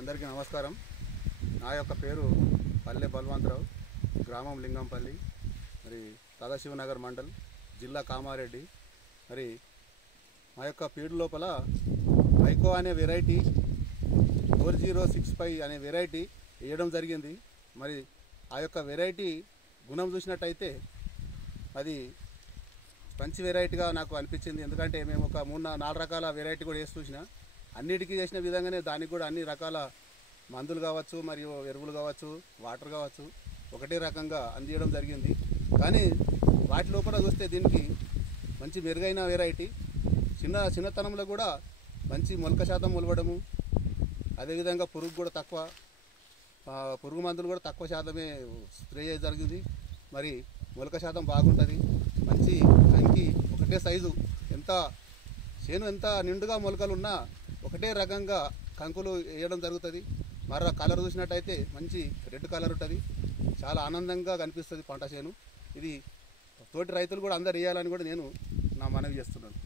అందరికీ నమస్కారం. నా యొక్క పేరు పల్లె బల్వంతరావు, గ్రామం లింగంపల్లి, మరి సదాశివనగర్ మండల్, జిల్లా కామారెడ్డి. మరి మా యొక్క ఫీల్డ్ లోపల మైకో అనే వెరైటీ 4065 అనే వెరైటీ వేయడం జరిగింది. మరి ఆ యొక్క వెరైటీ గుణం చూసినట్టయితే అది మంచి వెరైటీగా నాకు అనిపించింది. ఎందుకంటే మేము ఒక 3-4 రకాల వెరైటీ కూడా వేసి చూసిన, అన్నిటికీ చేసిన విధంగానే దానికి కూడా అన్ని రకాల మందులు కావచ్చు, మరియు ఎరువులు కావచ్చు, వాటర్ కావచ్చు, ఒకటే రకంగా అందించడం జరిగింది. కానీ వాటి లోపల చూస్తే దీనికి మంచి మెరుగైన వెరైటీ, చిన్నతనంలో కూడా మంచి మొలక శాతం మొలవడము, అదేవిధంగా పురుగు కూడా తక్కువ, పురుగు మందులు కూడా తక్కువ శాతమే స్ప్రే చేయడం జరిగింది. మరి మొలక శాతం బాగుంటుంది, మంచి కంకి ఒకటే సైజు, చేను ఎంత నిండుగా మొలకలు ఉన్నా ఒకటే రకంగా కంకులు వేయడం జరుగుతుంది. మరో కలర్ చూసినట్టయితే మంచి రెడ్ కలర్ ఉంటుంది, చాలా ఆనందంగా కనిపిస్తుంది పంట చేను. ఇది తోటి రైతులు కూడా అందరు వేయాలని కూడా నేను నా మనవి చేస్తున్నాను.